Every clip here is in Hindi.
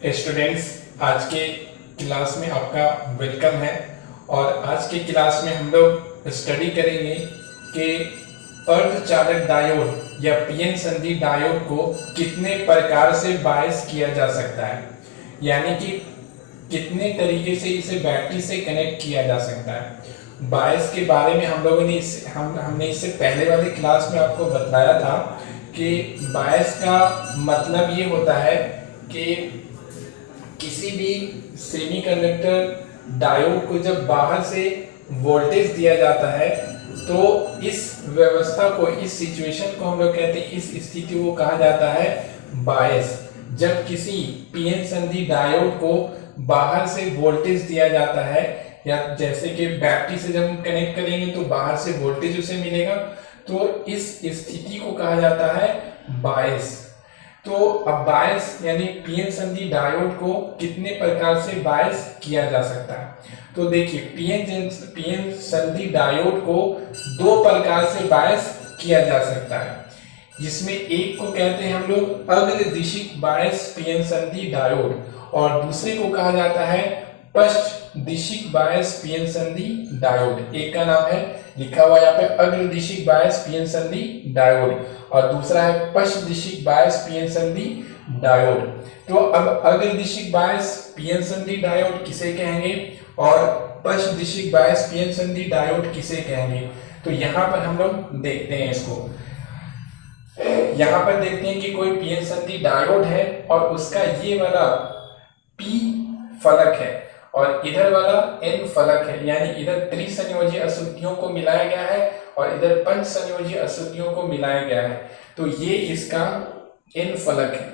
स्टूडेंट्स, आज के क्लास में आपका वेलकम है। और आज के क्लास में हम लोग स्टडी करेंगे कि अर्धचालक डायोड या पीएन संधि डायोड को कितने प्रकार से बायस किया जा सकता है, यानी कि कितने तरीके से इसे बैटरी से कनेक्ट किया जा सकता है। बायस के बारे में हम लोगों ने हमने इससे पहले वाली क्लास में आपको बताया था कि बायस का मतलब ये होता है कि किसी भी सेमीकंडक्टर डायोड को जब बाहर से वोल्टेज दिया जाता है तो इस व्यवस्था को, इस सिचुएशन को हम लोग कहते हैं, इस स्थिति को कहा जाता है बायस। जब किसी पीएन संधि डायोड को बाहर से वोल्टेज दिया जाता है, या जैसे कि बैटरी से जब हम कनेक्ट करेंगे तो बाहर से वोल्टेज उसे मिलेगा, तो इस स्थिति को कहा जाता है बायस। तो अब बायस यानी पीएन संधि डायोड को कितने प्रकार से बायस किया जा सकता है। तो देखिए, पीएन संधि डायोड को दो प्रकार से बायस किया जा सकता है, जिसमें एक को कहते हैं हम लोग अग्रदिशिक बायस पीएन संधि डायोड, और दूसरे को कहा जाता है पश्च दिशिक बायस पीएन संधि डायोड। एक का नाम है लिखा हुआ यहाँ पे अग्रदिशिक बायस पीएन संधि डायोड, और दूसरा है पश्च दिशिक बायस पीएन संधि डायोड। तो अब अग्रदिशिक बायस पीएन संधि डायोड किसे कहेंगे और पश्च दिशिक बायस पीएन संधि डायोड किसे कहेंगे, तो यहाँ पर हम लोग देखते हैं इसको। यहाँ पर देखते हैं कि कोई पीएन संधि डायोड है और उसका ये वाला पी फलक है और इधर वाला एन फलक है, यानी इधर त्रिसंयोजी अशुद्धियों को मिलाया गया है और इधर पंच संयोजी अशुद्धियों को मिलाया गया है। तो ये इसका एन फलक है,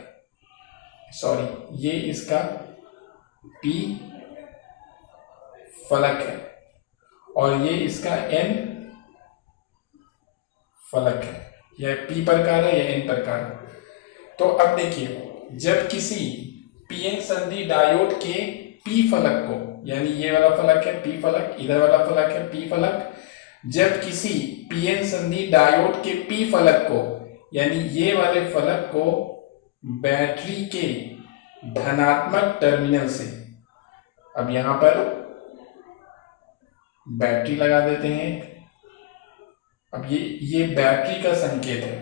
ये इसका पी फलक है और ये इसका एन फलक है। यह पी प्रकार है, यह एन प्रकार है। तो अब देखिए, जब किसी पीएन संधि डायोड के पी फलक को, यानी ये वाला फलक है पी फलक, इधर वाला फलक है पी फलक, जब किसी पीएन संधि डायोड के पी फलक को, यानी ये वाले फलक को बैटरी के धनात्मक टर्मिनल से, अब यहां पर बैटरी लगा देते हैं। अब ये बैटरी का संकेत है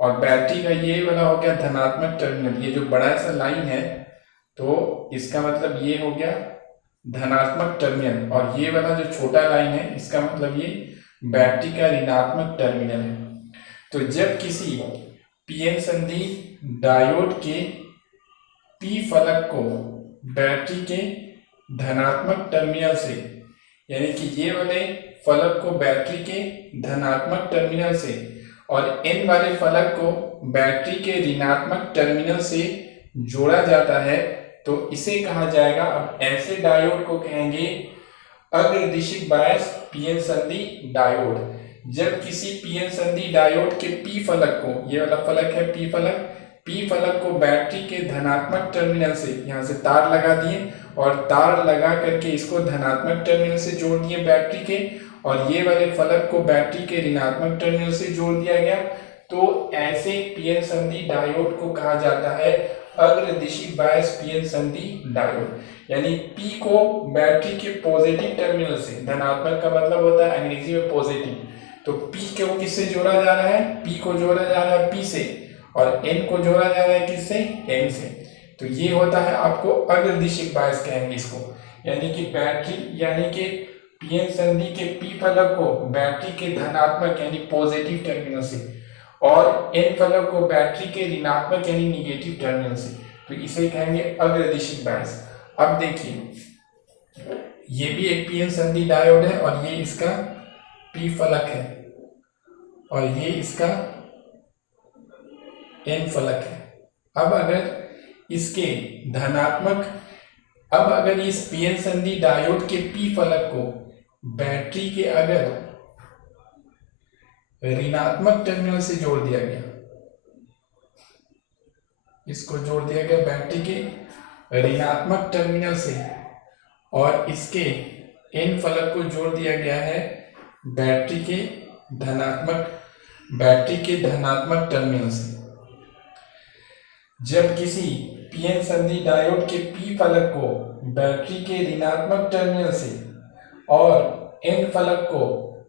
और बैटरी का ये वाला हो गया धनात्मक टर्मिनल, ये जो बड़ा सा लाइन है तो इसका मतलब ये हो गया धनात्मक टर्मिनल, और ये वाला जो छोटा लाइन है इसका मतलब ये बैटरी का ऋणात्मक टर्मिनल है। तो जब किसी पीएन संधि डायोड के पी फलक को बैटरी के धनात्मक टर्मिनल से, यानी कि ये वाले फलक को बैटरी के धनात्मक टर्मिनल से और एन वाले फलक को बैटरी के ऋणात्मक टर्मिनल से जोड़ा जाता है, तो इसे कहा जाएगा, अब ऐसे डायोड को कहेंगे अग्रदिशिक बायस पीएन संधि डायोड। जब किसी पीएन संधि डायोड के पी फलक को, ये वाला फलक है पी फलक को बैटरी के धनात्मक टर्मिनल से, यहाँ से तार लगा दिए और तार लगा करके इसको धनात्मक टर्मिनल से जोड़ दिए बैटरी के, और ये वाले फलक को बैटरी के ऋणात्मक टर्मिनल से जोड़ दिया गया, तो ऐसे पीएन संधि डायोड को कहा जाता है अग्रदिशिक बायस पीएन संधि डायोड। यानी पी को बैटरी के पॉजिटिव टर्मिनल से, धनात्मक का मतलब होता है अंग्रेजी में पॉजिटिव, तो पी को किससे जोड़ा जा रहा है, पी को जोड़ा जा रहा है पी से, और एन को जोड़ा जा रहा है किससे, एन से। तो ये होता है, आपको अग्रदिशिक बायस कहेंगे इसको, यानी कि बैटरी, यानी कि पीएन संधि के पी फलक को बैटरी के धनात्मक यानी पॉजिटिव टर्मिनल से और एन फलक को बैटरी के ऋणात्मक यानी निगेटिव टर्मिनल से, तो इसे कहेंगे अग्रदिशिक बायस। अब देखिए, ये भी एक पीएन संधि डायोड है और ये इसका पी फलक है और ये इसका एन फलक है। अब अगर इस पीएन संधि डायोड के पी फलक को बैटरी के अगर ऋणात्मक टर्मिनल से जोड़ दिया गया, इसको जोड़ दिया गया बैटरी के ऋणात्मक टर्मिनल से, और इसके एन फलक को जोड़ दिया गया है बैटरी के धनात्मक टर्मिनल से। जब किसी पीएन संधि डायोड के पी फलक को बैटरी के ऋणात्मक टर्मिनल से और एन फलक को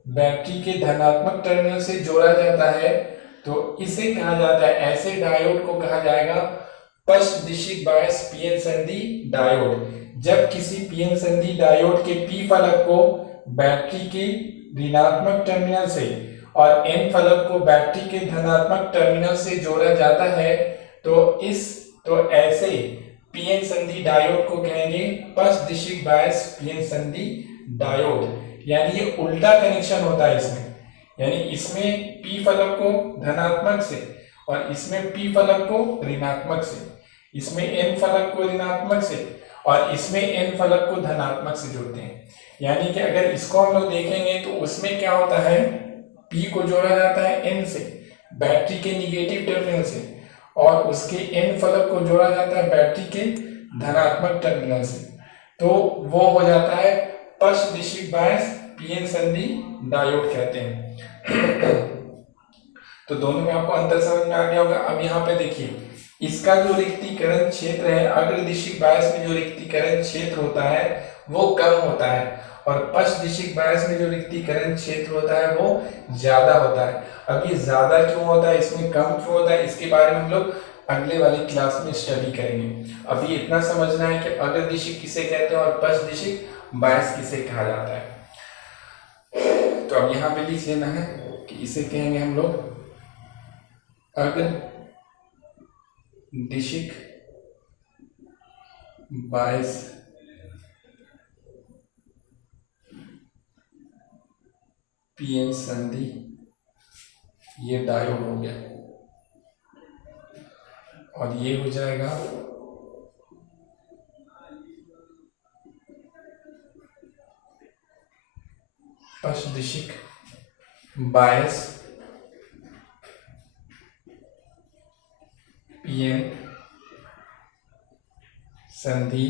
बैटरी के धनात्मक टर्मिनल से जोड़ा जाता है तो इसे कहा जाता है, ऐसे डायोड को कहा जाएगा पश्च दिशिक बायस पीएन संधि डायोड। जब किसी पीएन संधि डायोड के पी फलक को बैटरी के ऋणात्मक टर्मिनल से और एन फलक को बैटरी के धनात्मक टर्मिनल से जोड़ा जाता है तो ऐसे पीएन संधि डायोड को कहेंगे पश्च दिशिक बायस पीएन संधि डायोड। यानी ये उल्टा कनेक्शन होता है इसमें, यानी इसमें पी फलक को धनात्मक से और इसमें पी फलक को ऋणात्मक से, इसमें एन फलक को ऋणात्मक से और इसमें एन फलक को धनात्मक से जोड़ते हैं। यानी कि अगर इसको हम लोग देखेंगे तो उसमें क्या होता है, पी को जोड़ा जाता है एन से बैटरी के निगेटिव टर्मिनल से और उसके एन फलक को जोड़ा जाता है बैटरी के धनात्मक टर्मिनल से, तो वो हो जाता है पश्च दिशिक बायस पीएन संधि डायोड कहते हैं। तो दोनों में आपको अंतर समझ में आ गया होगा। अब यहाँ पे देखिए, इसका जो रिक्तीकरण क्षेत्र है अग्र दिशिक बायस में जो रिक्तीकरण क्षेत्र होता है वो कम होता है और पश्च दिशिक बायस में जो रिक्तीकरण क्षेत्र होता है वो ज्यादा होता है। अब ये ज्यादा क्यों होता है, इसमें कम क्यों होता है, इसके बारे में हम लोग अगले वाली क्लास में स्टडी करेंगे। अभी इतना समझना है कि अग्र दिशिक किसे कहते हैं और पश्च दिशिक बायस किसे कहा जाता है। तो अब यहाँ पे लिख लेना है कि इसे कहेंगे हम लोग अग्र दिशिक बायस पीएन संधि, ये डायोड हो गया और ये हो जाएगा पश्च दिशिक बायस पीएन संधि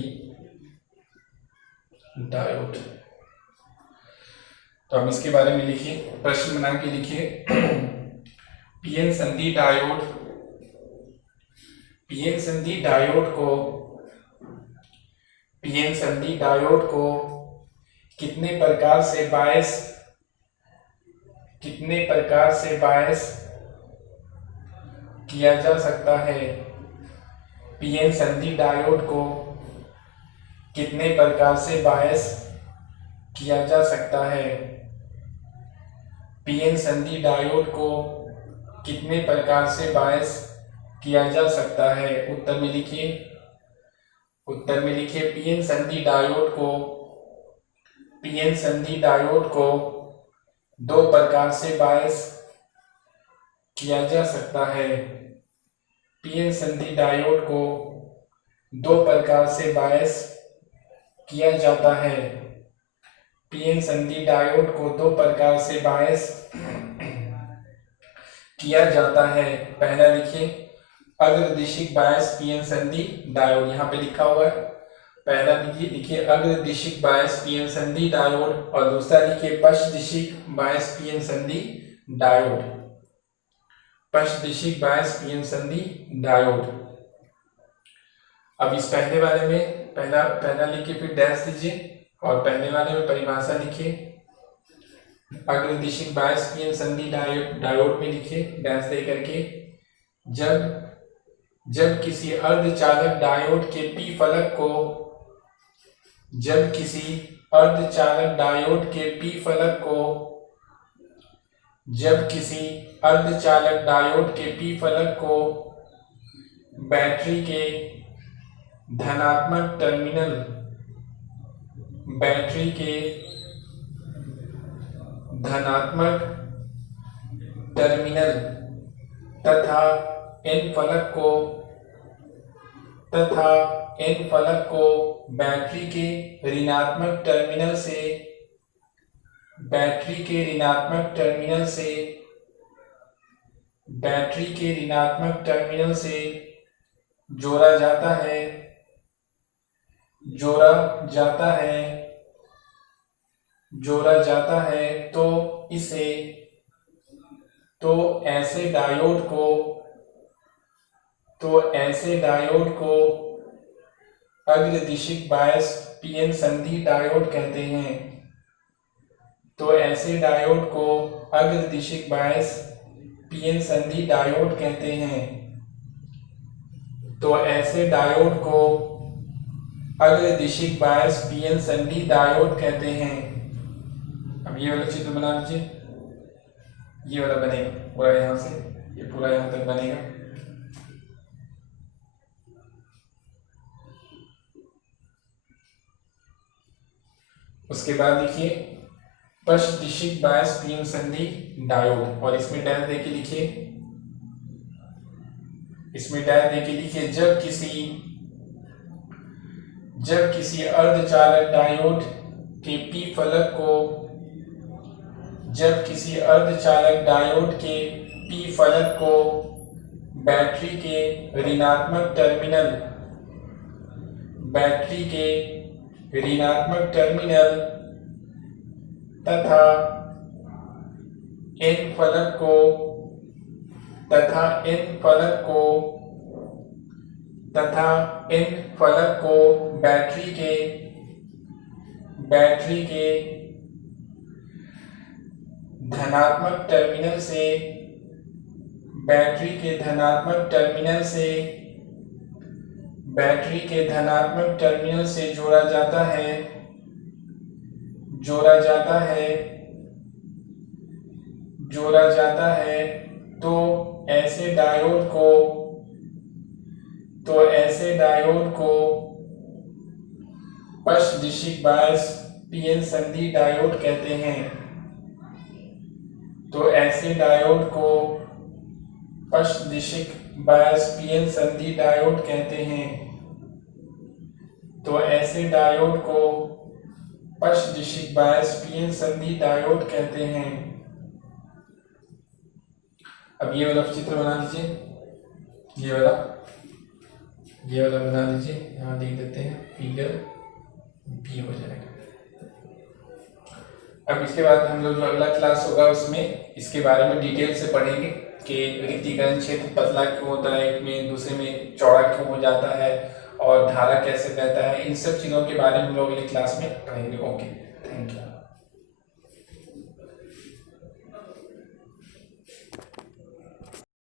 डायोड। तो अब इसके बारे में लिखिए, प्रश्न बना के लिखिए पीएन संधि डायोड, पीएन संधि डायोड को कितने प्रकार से बायस किया जा सकता है। पीएन संधि डायोड को कितने प्रकार से बायस किया जा सकता है। पीएन संधि डायोड को कितने प्रकार से बायस किया जा सकता है। उत्तर में लिखिए पीएन संधि डायोड को दो प्रकार से बायस किया जा सकता है। पीएन संधि डायोड को दो प्रकार से बायस किया जाता है। पीएन संधि डायोड को दो प्रकार से बायस किया जाता है। पहला लिखिए अग्र दिशिक बायस पीएन संधि डायोड, यहाँ पे लिखा हुआ है। पहला लिखिए अग्र दिशिक बायस पीएन संधि डायोड और दूसरा लिखिए पश्च दिशिक बायस पीएन संधि डायोड। पश्च दिशिक बायस पीएन संधि डायोड। अब इस पहले वाले में पहला लिखिए, फिर डैश दीजिए और पहले वाले में परिभाषा लिखिए। अग्र दिशिक बायस पीएन संधि डायोड में लिखिए डैश दे करके, जब किसी अर्धचालक डायोड के पी फलक को बैटरी के धनात्मक टर्मिनल तथा एन फलक को बैटरी के ऋणात्मक टर्मिनल से जोड़ा जाता है तो ऐसे डायोड को तो ऐसे डायोड को अग्रदिशिक बायस पीएन संधि डायोड कहते हैं। तो ऐसे डायोड को अग्रदिशिक बायस पीएन संधि डायोड कहते हैं। तो ऐसे डायोड को अग्रदिशिक बायस पीएन संधि डायोड कहते हैं। अब ये वाला चित्र बना लीजिए, ये वाला बनेगा पूरा यहां से, ये पूरा यहां तक बनेगा। उसके बाद देखिए पश्चदिशिक बायस पीएन संधि डायोड, और इसमें डैश देके लिखिए, इसमें डैश देके लिखिए जब किसी अर्धचालक डायोड के पी फलक को बैटरी के ऋणात्मक टर्मिनल तथा एन फलक को बैटरी के धनात्मक टर्मिनल से जोड़ा जाता है। तो ऐसे डायोड को पश्चदिशिक बायस पीएन संधि डायोड कहते हैं। तो ऐसे डायोड को पश्चदिशिक बायस पीएन संधि डायोड कहते हैं। तो ऐसे डायोड को पश्चदिशिक बायस पीएन संधि डायोड कहते हैं। अब ये वाला चित्र बना लीजिए, ये वाला बना लीजिए, यहाँ लिख देते हैं फिगर बी हो जाएगा। अब इसके बाद हम लोग जो अगला क्लास होगा उसमें इसके बारे में डिटेल से पढ़ेंगे कि रिक्तीकरण क्षेत्र पतला क्यों होता है, एक में दूसरे में चौड़ा क्यों हो जाता है और धारा कैसे बहता है, इन सब चीज़ों के बारे में हम लोग अगली क्लास में पढ़ेंगे। Okay, thank you.